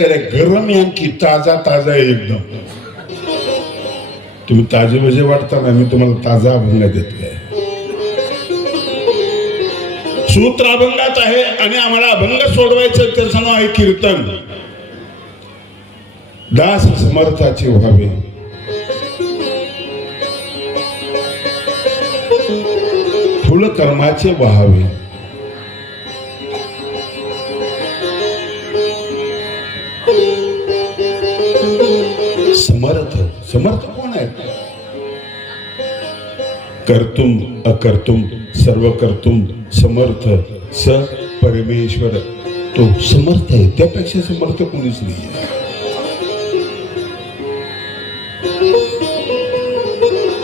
केल्या गरम यांकी ताजा ताजा आहे एकदम. तुम्ही ताजे भजे वाटता मी तुम्हाला ताजा अभंग देतोय. सूत्र अभंगात आहे आणि आम्हाला अभंग सोडवायचं त्याचं नाव आहे कीर्तन. दास समर्थाचे व्हावे, फुल कर्माचे व्हावे. समर्थ समर्थ कोण आहे? कर्तुम अकर्तुम सर्व कर्तुम समर्थ स परमेश्वर. तो समर्थ आहे, त्यापेक्षा समर्थ कोणीच नाही.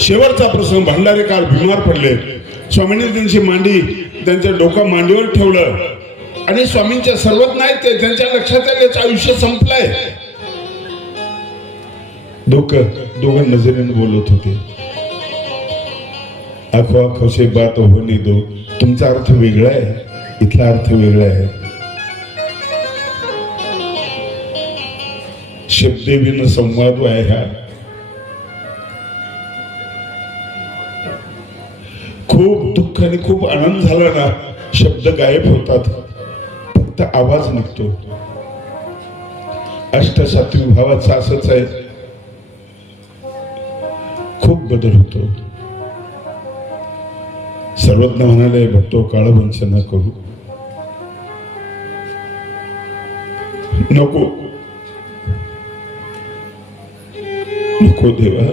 शेवटचा प्रसंग, भंडारे काल बिमार पडले. स्वामींनी त्यांची मांडी त्यांच्या डोकं मांडीवर ठेवलं आणि स्वामींच्या सर्वज्ञ आहेत ते, त्यांच्या लक्षात आलं आयुष्य संपलंय. दोघं नजरेने बोलत होते. आखो आखो से बात होने दो. तुमचा अर्थ वेगळा आहे, इथला अर्थ वेगळा आहे. शब्देविन संवाद आहे हा. खूप दुःख आणि खूप आनंद झाला ना, शब्द गायब होतात, फक्त आवाज निघतो. अष्टसात्विक भावाचा असंच आहे, खूप बदल होतो. सर्वज्ञ म्हणाले, भक्तो काळवंश न करू. नको नको देवा,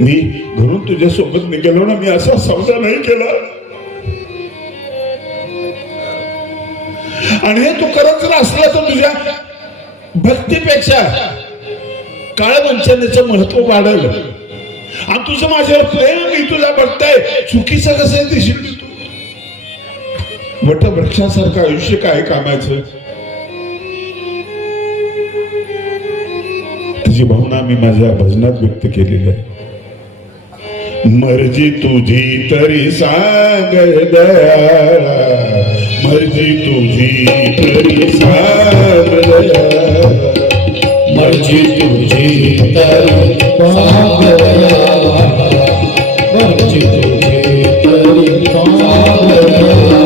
मी घरून तुझ्या सोबत निघालो ना, मी असा सौदा नाही केला. आणि हे तू करत जर असला तर तुझ्या भक्तीपेक्षा काळवंचनेचं महत्व वाढलं. आणि तुझं माझ्यावर प्रेम, मी तुला बघताय, चुकीचं कसं आहे दिसेल तू. वटवृक्षासारखं आयुष्य काय कामाचं. तुझी भावना मी माझ्या भजनात व्यक्त केलेली आहे. मर्जी तुझी तरी सांग दयाळा, मर्जी तुझी तरी सांग दयाळा, मर्जी तुझी तरी सांग दयाळा, मर्जी तुझी तरी सांग दयाळा.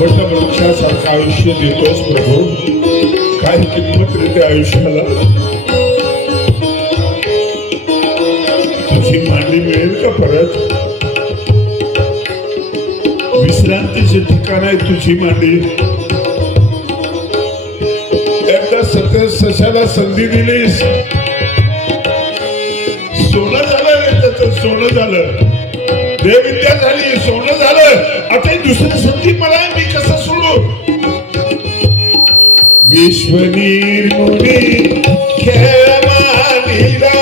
वटवृक्षासारखं आयुष्य देतोस प्रभू, काय किंमत रे त्या आयुष्याला. तुझी मांडी मिळेल का परत? विश्रांतीचे ठिकाण आहे तुझी मांडी. एकदा सशाला संधी दिलीस, सोनं झालं रे त्याचं, सोनं झालं, देवविद्या झाली, सोनं झालं. आता ही दुसरी संधी मला, मी कसं सोडू? विश्व निर्मुनी खेळ मानिला,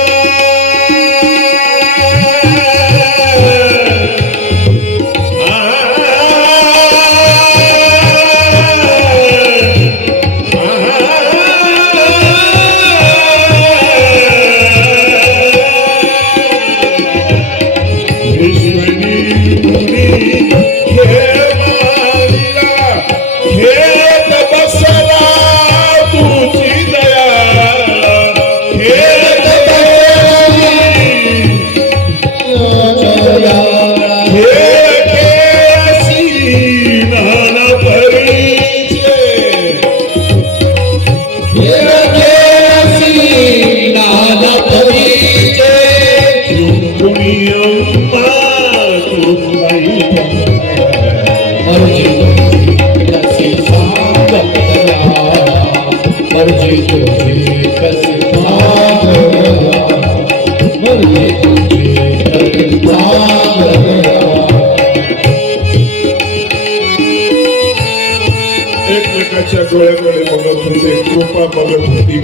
एकमेकाच्या डोळ्याकडे बघत होते, कृपा बघत होती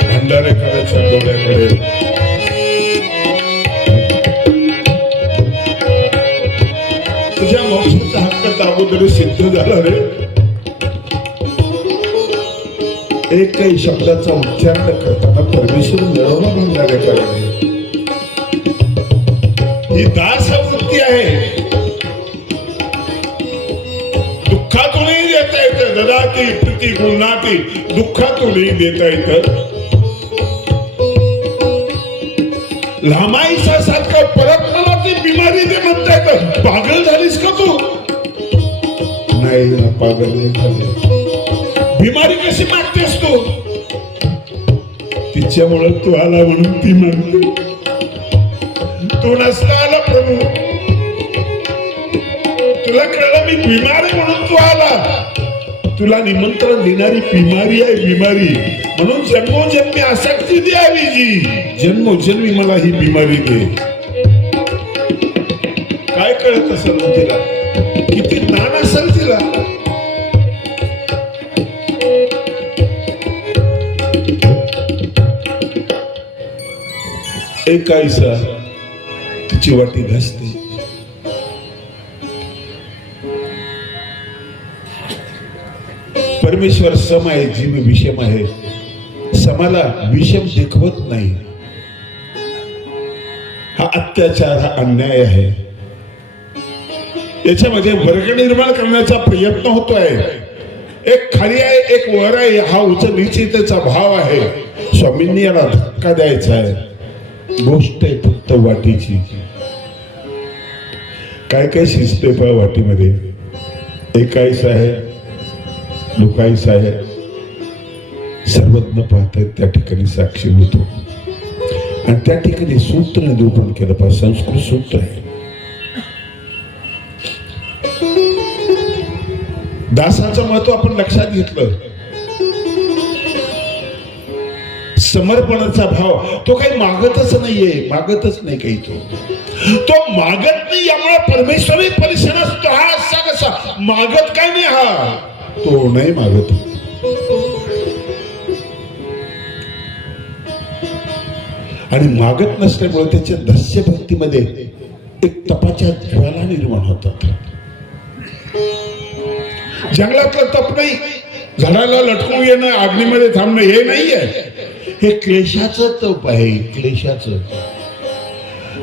भंडारेकरांच्या डोळ्याकडे. तुझ्या मोक्षाचा हक्क अगोदर सिद्ध झाला रे. एकही शब्दाचा उच्चार न करताना परमेश्वर मिळवला भंडारेकरांनी. ही दासवृत्ती आहे. सुखातूनही देता येतं, ददाती प्रीती गुणाती, दुःखातूनही देता येतं. लामाईचा सारखं परत मला ती बिमारी दे म्हणता येतं. पागल झालीस का तू? नाही ना, पागल नाही झाली. बिमारी कशी मागतेस तू? तिच्यामुळे तू आला म्हणून ती मागते. तू नसता आला प्रभू, तुला कळलं मी बिमार आहे म्हणून तू आला. तुला निमंत्रण देणारी बिमारी आहे, बिमारी. म्हणून जन्मोजन्मी आसक्ती द्यावी जी, जन्मोजन्मी मला ही बिमारी दे. काय कळत असेल तिला? किती ज्ञान असेल तिला? एक आईसा तिची वाटी घासते. परमेश्वर सम आहे, जीव विषम आहे. समाला विषम शिकवत नाही. हा अत्याचार, हा अन्याय आहे. याच्यामध्ये वर्ग निर्माण करण्याचा प्रयत्न होतोय. एक खाली आहे, एक वर आहे. हा उच्च निश्चितेचा भाव आहे. स्वामींनी याला धक्का द्यायचा आहे. गोष्ट आहे फक्त वाटीची. काय काय शिजते पहा वाटीमध्ये. एकाईस आहे, लोकाईस आहे. सर्वज्ञ पाहतायत त्या ठिकाणी साक्षी होतो. आणि त्या ठिकाणी सूत्र निरूपण केलं पाहिजे. संस्कृत सूत्र आहे. दासाचं महत्व आपण लक्षात घेतलं. समर्पणाचा भाव. तो काही मागतच नाहीये, मागतच नाही काही. तो मागत नाही. यामुळे परमेश्वरी परिसर असतो. हा असा कसा मागत काय नाही. हा तो नाही मागत. आणि मागत नसल्यामुळे त्याच्या दस्य भक्तीमध्ये एक तपाच्या ज्वाला निर्माण होतात. जंगलातलं तप नाही, झाडाला लटकून येणं, अग्नीमध्ये थांबणं हे नाहीये. हे क्लेशाचं तप आहे, क्लेशाचं.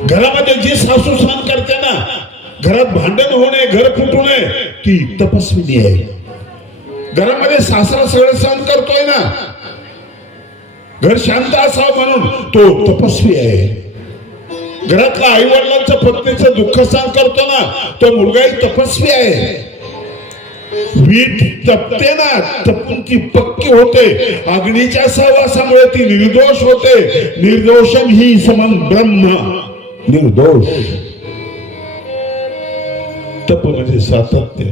घरामध्ये जी सासू सहन करते ना, घरात भांडण होणे, घर फुटू नये, ती तपस्विनी आहे. घरामध्ये सासरा सगळं सहन करतोय ना, घर शांत असावं म्हणून तो तपस्वी आहे. घरातल्या आई वडिलांचं पत्नीचं दुःख सहन करतो ना, तो मुलगाही तपस्वी आहे. वीट तपते ना, तपून ती पक्की होते. अग्नीच्या सहवासामुळे ती निर्दोष होते. निर्दोषम ही समं ब्रह्म. निर्दोष. तप म्हणजे सातत्य.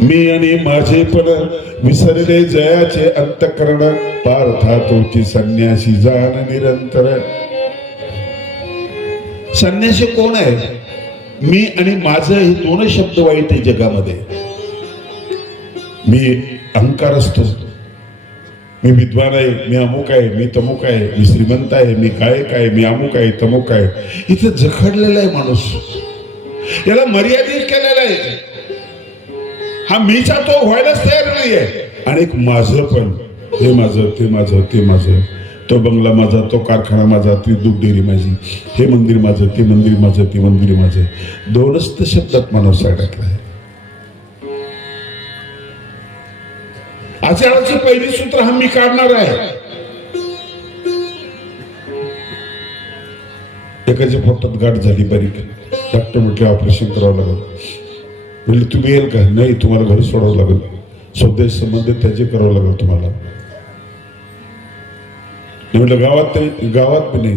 मी आणि माझे पण विसरले जयाचे अंतकरण. पार्था तोची संन्यासी जाण निरंतर. संन्यासी कोण आहे? मी आणि माझं हे दोन शब्द वाईट आहे जगामध्ये. मी अहंकार असतो. मी विद्वान आहे, मी अमुक आहे, मी तमुक आहे, मी श्रीमंत आहे, मी गायक आहे, मी अमुक आहे, तमुक आहे. इथे जखडलेला आहे माणूस. याला मर्यादित केलेला आहे. हा मीचा तो व्हायलाच तयार नाहीये. आणि एक माझं पण, हे माझं, ते माझं, ते माझं. तो बंगला माझा, तो कारखाना माझा, ती दूध डेअरी माझी, हे मंदिर माझं, ते मंदिर माझं, ते मंदिर माझं. दोनच तर शब्दात माणूस अडकला आहे. आचाराची पहिली सूत्र हा मी काढणार आहे. एकाच्या पोटात गाठ झाली बारीक. डॉक्टर म्हटले ऑपरेशन करावं लागेल. म्हणजे तुम्ही येईल का? नाही, तुम्हाला घरी सोडावं लागेल. स्वदेश संबंध त्याचे करावं लागेल तुम्हाला. म्हटलं गावात नाही, गावात पण नाही,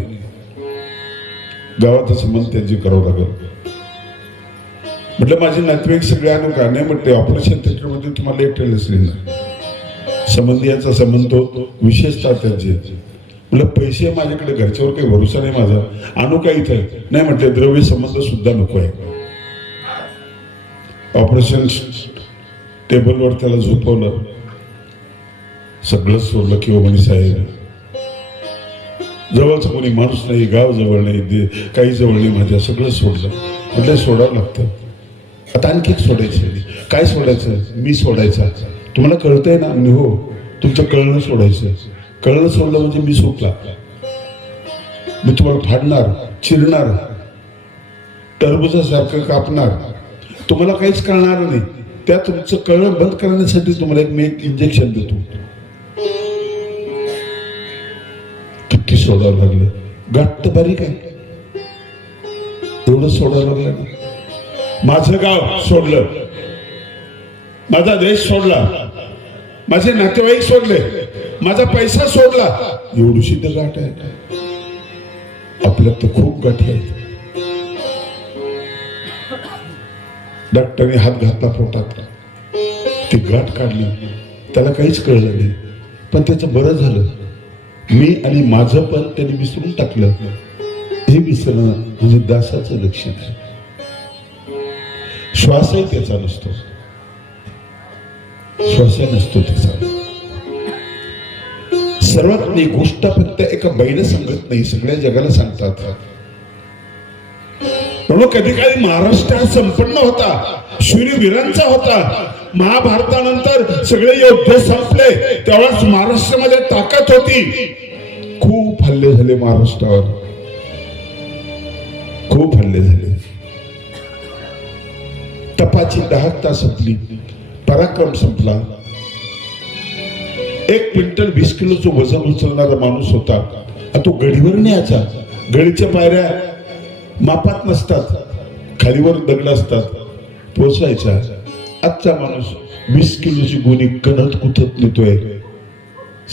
गावात संबंध त्याचे करावं लागेल. म्हटलं माझे नातेवाईक सगळे आणू का? नाही म्हटले ऑपरेशन थिएटर मध्ये तुम्हाला एकट्याला असेल ना. संबंधियाचा संबंध होतो, विशेषतः त्यांचे. म्हटलं पैसे माझ्याकडे, घरच्यावर काही भरोसा नाही माझा, आणू का इथं? नाही म्हटले द्रव्य संबंध सुद्धा नको आहे. ऑपरेशन टेबलवर त्याला झोपवलं. सगळं सोडलं की म्हणे साहेब जवळचं कोणी माणूस नाही, गाव जवळ नाही, काही जवळ नाही, माझ्या सगळं सोडलं. म्हटलं सोडावं लागतं. आता आणखी सोडायचं. काय सोडायचं? मी सोडायचा. तुम्हाला कळतंय ना? हो, तुमचं कळणं सोडायचं. कळणं सोडलं म्हणजे मी सुटला. मी तुम्हाला फाडणार, चिरणार, टरबुजासारखं कापणार. तुम्हाला काहीच कळणार नाही. त्या तुमचं कळण बंद करण्यासाठी तुम्हाला मी एक इंजेक्शन देतो. किती सोडावं लागलं, गाठ तर बारीक आहे, एवढं सोडावं लागलं. माझं गाव सोडलं, माझा देश सोडला, माझे नातेवाईक सोडले, माझा पैसा सोडला, एवढीशी तर गाठ आहे. आपल्यात तर खूप गाठी आहेत. डॉक्टरने हात घातला पोटात, ती गाठ काढली, त्याला काहीच कळलं नाही, पण त्याचं बरं झालं. मी आणि माझं पण त्यांनी विसरून टाकलं. हे विसरणं म्हणजे दासाचं लक्षण आहे. श्वासही त्याचा नसतो, श्वासही नसतो त्याचा. सर्वात नाही गोष्ट फक्त एका बाईला सांगत नाही, सगळ्या जगाला सांगतात. म्हणून कधी काळी महाराष्ट्र हा संपन्न होता, शूरवीरांचा होता. महाभारतानंतर सगळे योद्धे संपले, तेव्हाच महाराष्ट्रामध्ये ताकद होती. खूप हल्ले झाले महाराष्ट्रावर, खूप हल्ले झाले. तपाची दाहकता संपली, पराक्रम संपला. 1 क्विंटल 20 किलोचं वजन उचलणारा माणूस होता, तो गडीवर न्यायचा. गडीच्या पायऱ्या मापात नसतात, खालीवर दगड असतात, पोचायच्या. आजचा माणूस 20 किलोची गोणी कणत कुथत नेतोय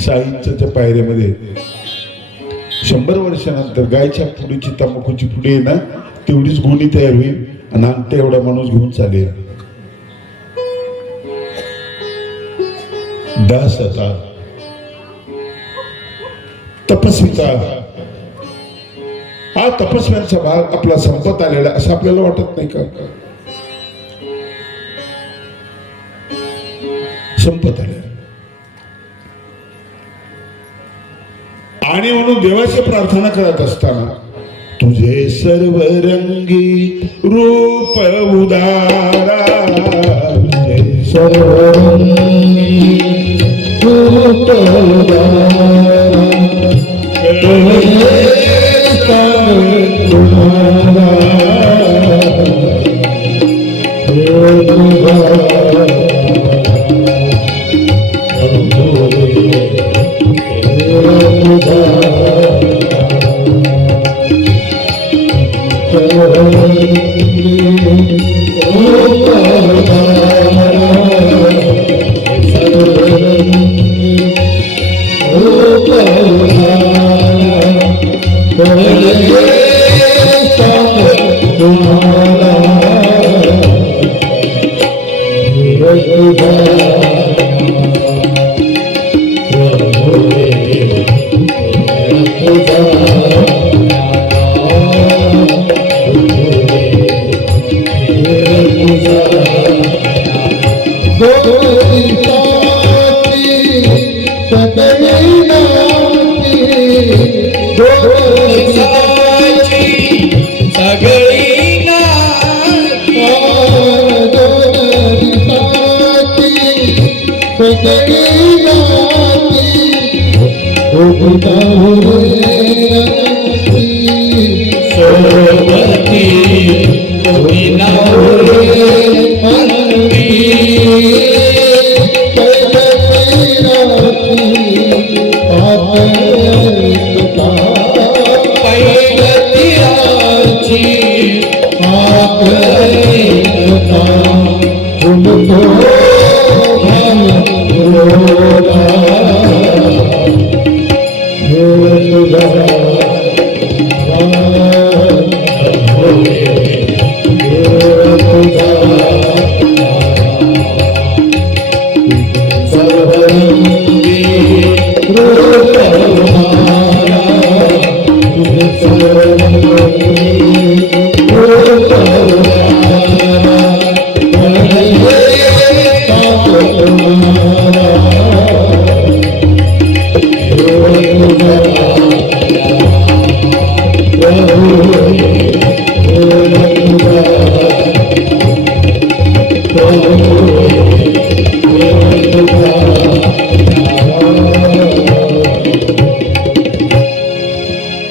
साईंच्या पायऱ्यामध्ये. 100 वर्षानंतर गायच्या पुढीची तंबाखूची पुढे ना तेवढीच गोणी तयार होईल आणि अंगठा एवढा माणूस घेऊन चालेल. दास आता तपस्विता, हा तपस्व्यांचा भाग आपला संपत आलेला असं आपल्याला वाटत नाही का? संपत आले. आणि म्हणून देवाची प्रार्थना करत असताना तुझे सर्व रंगी रूप उदारा, तुझे सर्व रंगी रूप उदारा,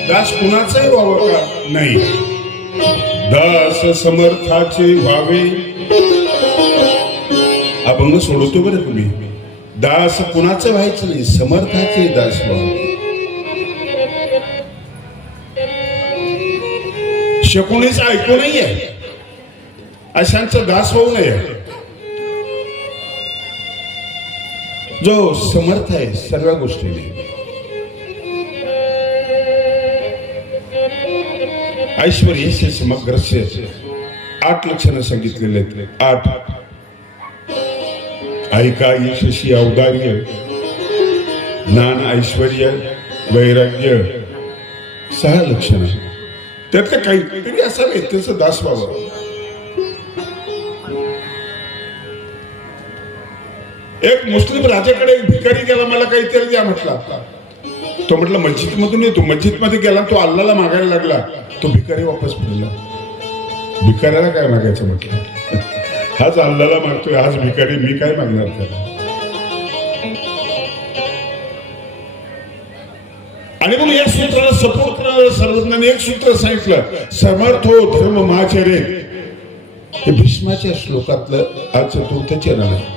दास कुणाचाही व्हावं का? नाही, दास समर्थाचे व्हावे. अभंग सोडवतो बरं तुम्ही. दास कुणाचं व्हायचं नाही, समर्थाचे दास व्हा. शकुनीच ऐकू नाहीये, अशांचा दास होऊ नये. जो समर्थ आहे सर्व गोष्टीने. ऐश्वर्य समग्रस्य 8 लक्षणं सांगितलेले आहेत. 8. ऐका यशस्वी औदार्य, ज्ञान, ऐश्वर्य, वैराग्य. 6 लक्षणं. त्यातलं काहीतरी असावे त्याचं दास व्हावं. एक मुस्लिम राजाकडे एक भिकारी गेला, मला काहीतरी द्या म्हटला. तो म्हटलं मस्जिद मधून येतो. मस्जिद मध्ये गेला, तो अल्लाला मागायला लागला. तो भिकारी वापस फिरला. भिकाऱ्याला काय मागायचं म्हटलं, हाच अल्लाला मागतोय, हाच भिकारी, मी काय मागणार त्याला. आणि मग या सूत्राला सपोर्ट करणाऱ्या सर्वज्ञांनी एक सूत्र सांगितलं, समर्थो धर्म महाचरे. हे भीष्माच्या श्लोकातलं आज 4th चरण आहे.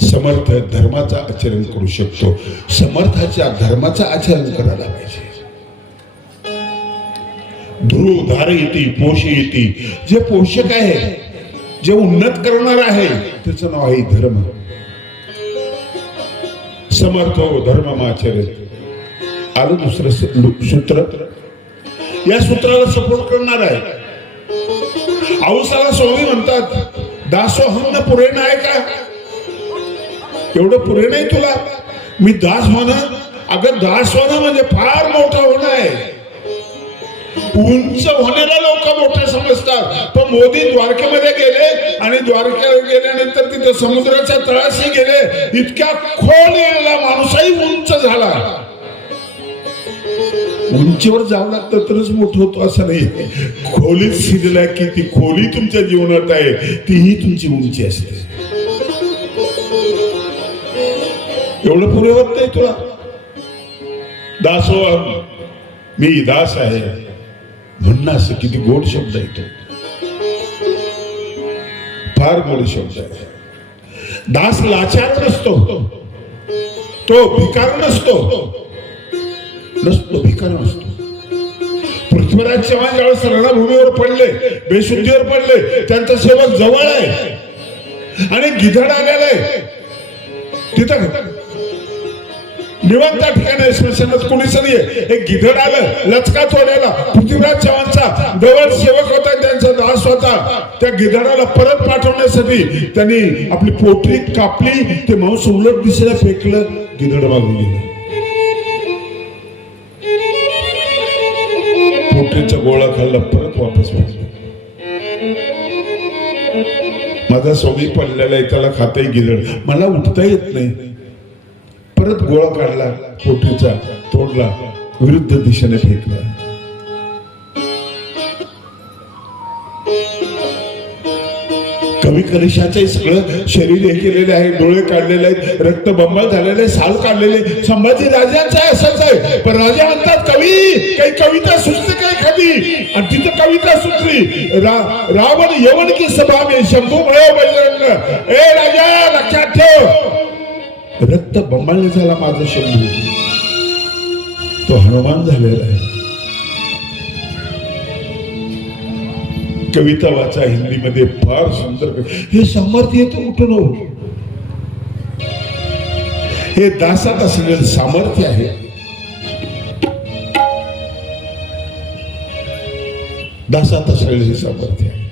समर्थ धर्माचा आचरण करू शकतो. समर्थाच्या धर्माचा आचरण करायला पाहिजे. ध्रुव धारयती पोषयती. जे पोषक आहे, जे उन्नत करणार आहे, त्याचं नाव आहे धर्म. समर्थ हो धर्ममाचरित. आलं दुसरं सूत्र. या सूत्राला सपोर्ट करणार आहे. औसाला स्वामी म्हणतात, दासोहम पुरे नाही का, एवढं पुरे नाही तुला, मी दास होणं. अगं दास होणं म्हणजे फार मोठं होणं आहे. उंच होण्याला लोक मोठे समजतात, पण मोदी द्वारकेमध्ये गेले आणि द्वारकेला गेल्यानंतर तिथे समुद्राच्या तळाशी गेले. इतक्या खोल गेलेला माणूसही उंच झाला. उंचीवर जावं लागतं तरच मोठं होतो असं नाही. खोलीत शिरला की ती खोली तुमच्या जीवनात आहे, तीही तुमची उंची असते. एवढं पुरे होत नाही तुला. दासो मी दास आहे म्हणणं, असं किती गोड शब्द आहे तो. फार गोड शब्द आहे. दास लाचार नसतो, तो भिकार नसतो. भिकार नसतो. पृथ्वीराज चव्हाण ज्यावेळेस रणभूमीवर पडले, बेशुद्धीवर पडले, त्यांचा सेवक जवळ आहे आणि गिधड आलेला आहे. तिथं निवांत ठिकाणी स्मशानात कोणीच नाहीये. एक गिधड आलं, लचका तोडायला. पृथ्वीराज चव्हाणचा जवळ सेवक होता, त्यांचा दास होता. त्या गिधडाला परत पाठवण्यासाठी त्यांनी आपली पोटरी कापली, ते मांस उलट दिशेला फेकलं, गिधड मागून गेलं. पोटरीचा गोळा खाल्ला, परत वापस पाठवलं. माझा स्वामी पडलेला आहे, त्याला खाताही गिधड, मला उठता येत नाही. परत गोळा काढला, पोटरीचा तोडला, विरुद्ध दिशेने फेकला. कवी कलिशाचे सगळं शरीर हे केलेले आहे, डोळे काढलेले आहेत, रक्त बंबाळ झालेले, साल काढलेले. संभाजी राजांचं आहे, असंच आहे. पण राजा म्हणतात कवी, काही कविता सुचते काय एखादी, आणि तिथं कविता सुचली, रावण यवन की सभा में शंभू भयो बजरंग. ए राजा लक्षात ठेव, रक्त बंबाळी झाला माझा शंभू, तो हनुमान झालेला आहे. कविता वाचा हिंदीमध्ये, फार सुंदर. हे सामर्थ्य येतं कुठून हो? हे दासात असलेलं सामर्थ्य आहे. दासात असलेलं हे सामर्थ्य आहे.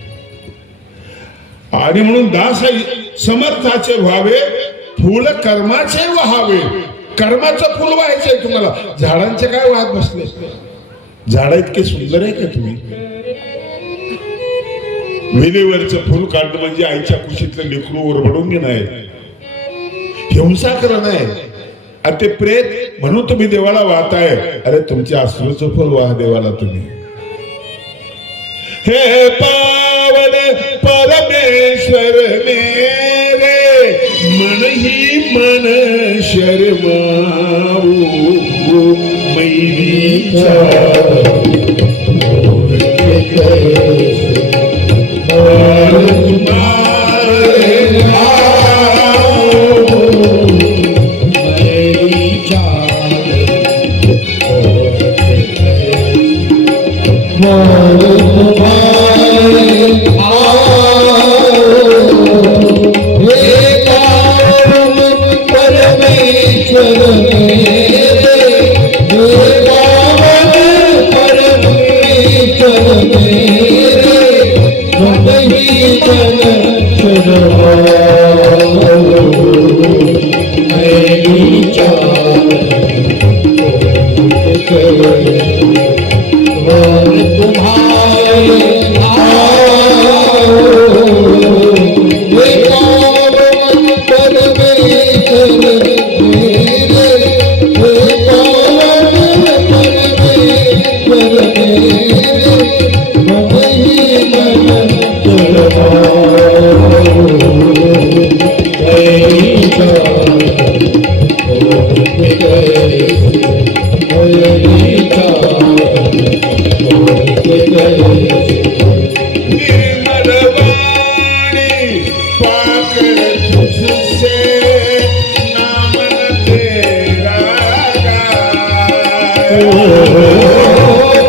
आणि म्हणून दास समर्थाचे व्हावे, फुल कर्माचे व्हावे. कर्माचं फुल व्हायचंय तुम्हाला. झाडांचे काय वाहत बसले? झाड इतके सुंदर आहे का तुम्ही? विनेवरचं फुल काढणं म्हणजे आईच्या कुशीतलं लेकरू ओरबडून घेणं आहे, हिंसा करणं आहे. आणि ते प्रेत म्हणून तुम्ही देवाला वाहताय. अरे तुमच्या अश्रूचं फुल वाह देवाला तुम्ही. हे पावन परमेश्वर मेरे, मन ही मन शर्माऊ मैरीचा तुम्हाला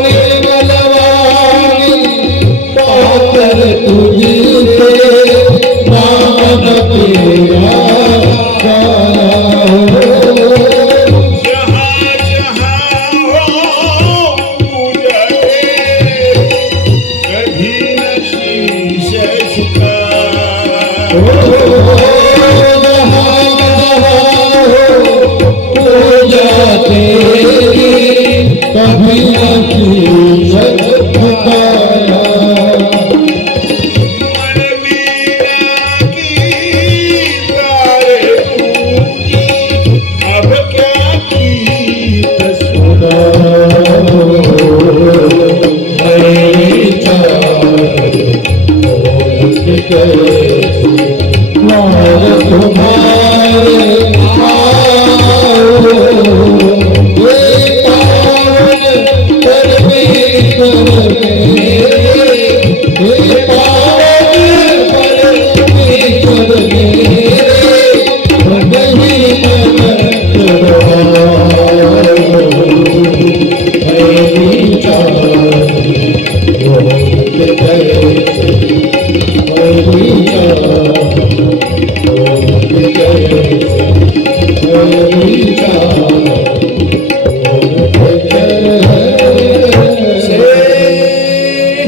निर्मलवाणी पाकर तुझी ते नाम तेरा गाया जहाँ जहाँ हो पूजा के, कभी न शीश झुका। पूजा तेरी कभी न शीश झुकाया मन मीरा की तारे टूटी, अब क्या गीत सुना।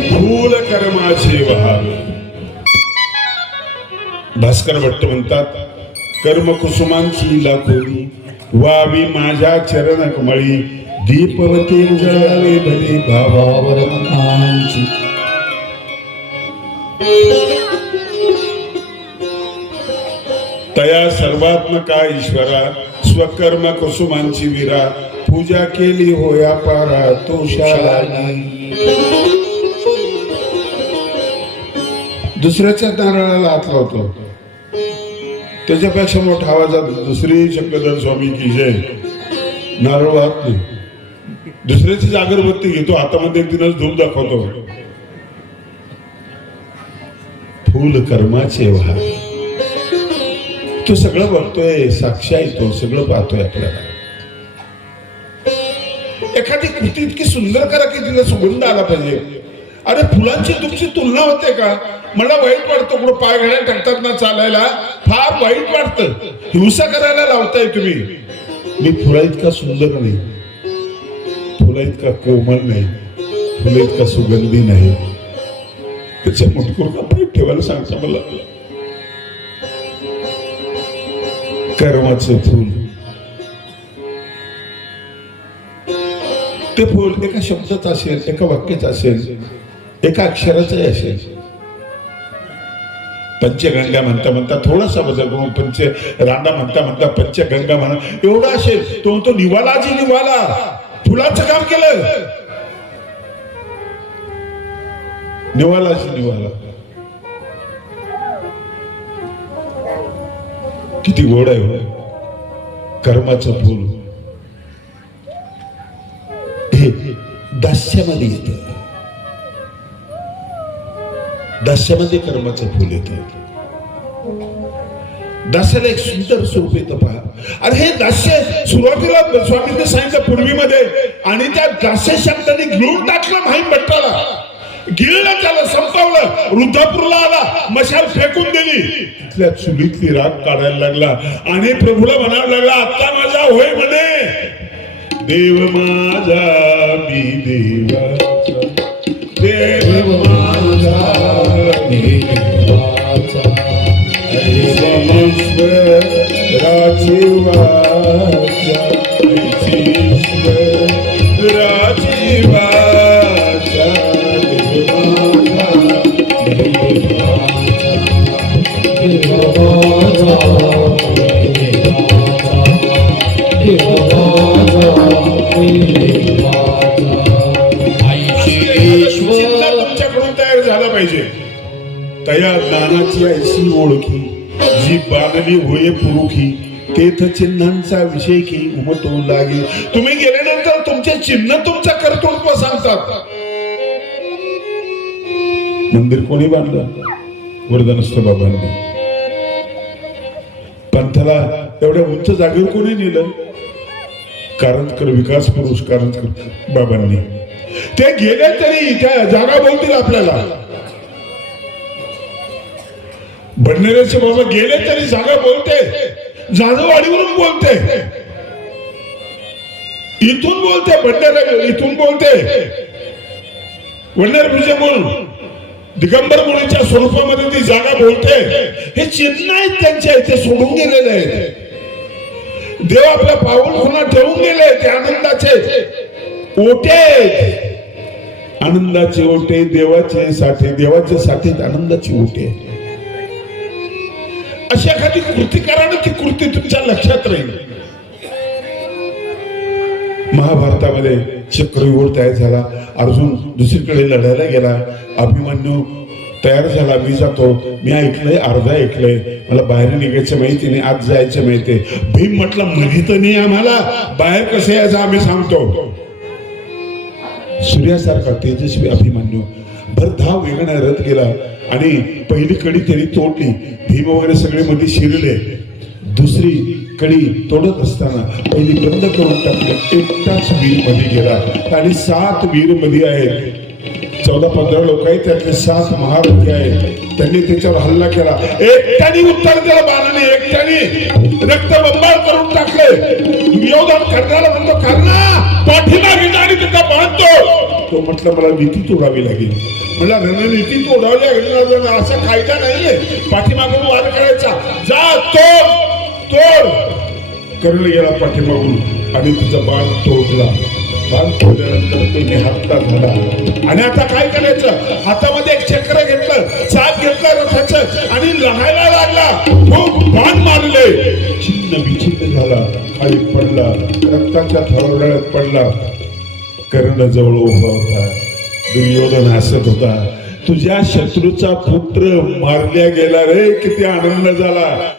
फूल कर्माचे वहावे. भास्कर भट्ट म्हणतात, कर्म कुसुमांची लाखोली वावी माझ्या चरण कमळी, दीपवते उजळावे भले भावावरणांची. तया सर्वात्मका ईश्वरा, स्वकर्म कुसुमांची वीरा, पूजा केली होया पारा तो शाला. दुसऱ्याच्या नारळाला हात लावतो, त्याच्यापेक्षा मोठा आवाजात दुसरी चक्रधर स्वामी की जय नारळ वाहत नाही. दुसऱ्याची अगरबत्ती घेतो हातामध्ये, तिनंच धूप दाखवतो. फूल कर्माचे व्हा. तो सगळं बघतोय, साक्षी आहे, तो सगळं पाहतोय आपल्याला. एखादी कृती इतकी सुंदर करा की तिला सुगंध आला पाहिजे. अरे फुलांची तुमची तुलना होते का? मला वाईट वाटतं, कुठं पाय घड्या टाकतात ना चालायला, फार वाईट वाटतं. हिंसा करायला लावताय तुम्ही. मी फुला इतका सुंदर नाही, फुला इतका कोमल नाही, फुला इतका सुगंधी नाही. त्याच्या मुटकूर का ठेवायला सांगता मला. कर्माचं फूल, ते फूल एका शब्दात असेल, एका वाक्यात असेल, एका अक्षराचं असेल. पंचगंगा म्हणता म्हणता थोडासा बदल करून पंच रांडा म्हणता म्हणता पंचगंगा म्हणा एवढा असेल. तो निवालाजी निवाला फुलाचं काम केलं. निवालाजी निवाला किती गोड आहे हो. कर्माचं फूल हे दास्यामध्ये येतं. दास्यामध्ये कर्माचं फूल येतं. दास्याला एक सुंदर स्वरूप येतं पहा. अरे हे दास्य सुरुवातीला स्वामींनी सांगितलं पूर्वीमध्ये, आणि त्या दास्य शब्दाने गिळून टाकलं माहीम भट्टाला. गिळलं, त्याला संपवलं. वृद्धापूरला आला, मशाल फेकून दिली. तिथल्या चुलीतली राग काढायला लागला आणि प्रभूला म्हणायला लागला, आता माझा होय म्हणे. देव माझा मी देवाचा, देव माझा मी देवाचा, राजीवाचा, तुमच्याकडून तयार झाला पाहिजे. तया ज्ञानाची ऐशी ओळखी, जी बांधली होय पुरुखी, तेथ चिन्हांचा विषय की उमटू लागेल. तुम्ही गेल्यानंतर तुमचे चिन्ह तुमचा कर्तृत्व सांगतात. मंदिर कोणी बांधलं? वरदानस्थ बाबांनी. पंथाला एवढ्या उंच जागेवर कोणी नेलं? कारंजकर विकास पुरुष कारंजकर बाबांनी ते गेले तरी त्या जागा बोलतील आपल्याला. बडनेरेचे बाबा गेले तरी जागा बोलते, जाधववाडीवरून बोलते, इथून बोलते, बडनेरे इथून बोलते, वडनेर पूजे बोलून दिगंबर मुलीच्या स्वरूपामध्ये ती जागा बोलते. हे चिन्ह आहेत त्यांच्या इथे सोडून गेलेले आहेत. देव आपल्या पाऊल खुणा ठेवून गेले. ते आनंदाचे ओटे, आनंदाचे ओटे, देवाचे साठे, देवाचे साठे आनंदाची ओटे. अशी एखादी कृती करा ना, ती कृती तुमच्या लक्षात राहील. महाभारतामध्ये चक्रव्यूह तयार झाला, अर्जुन दुसरीकडे लढायला गेला, अभिमन्यू तयार झाला, मी जातो, मी ऐकलंय, अर्धा ऐकलंय, मला बाहेर निघायचं माहिती नाही, आज जायचं माहितीये. भीम म्हटलं मध्ये तर नाही, आम्हाला बाहेर कसं यायचं आम्ही सांगतो. सूर्यासारखा तेजस्वी अभिमन्यू भर धाव वेगाने रथ गेला आणि पहिली कडी त्यांनी तोडली. भीम वगैरे सगळे मध्ये शिरले. दुसरी कडी तोडत असताना पहिली बंद करून टाकले. एकटाच वीर मध्ये गेला आणि 7 वीर मध्ये आहेत. 14-15 लोक आहेत, त्यातले 7 महारथी आहेत. त्यांनी त्याच्यावर हल्ला केला. एकट्याने उत्तर दिलं बाणाने, एकट्याने रक्तबंबाळ करून टाकले. दुर्योधन कर्णाला म्हणतो, कर्णा पाठीमागे जा आणि तुका बांधतो. तो म्हटलं मला नीती तोडावी लागेल. मला रणनीती तोडावी लागेल, असा कायदा नाहीये पाठीमागून वार करायचा. जा तोड. कर्ण गेला पाठीमागून आणि तुझा बाण तोडला. बाण तोडल्यानंतर तो निहत्ता झाला. आणि आता काय करायचं? हातामध्ये एक चक्र घेतलं, चाक घेतलं रथाचं आणि लढायला लागला. खूप बाण मारले, छिन्न विछिन्न झाला, खाली पडला, रक्ताच्या थरोड्यात पडला. कर्ण जवळ उभा होता. दुर्योधन हसत होता. तुझ्या शत्रूचा पुत्र मारल्या गेला रे, किती आनंद झाला.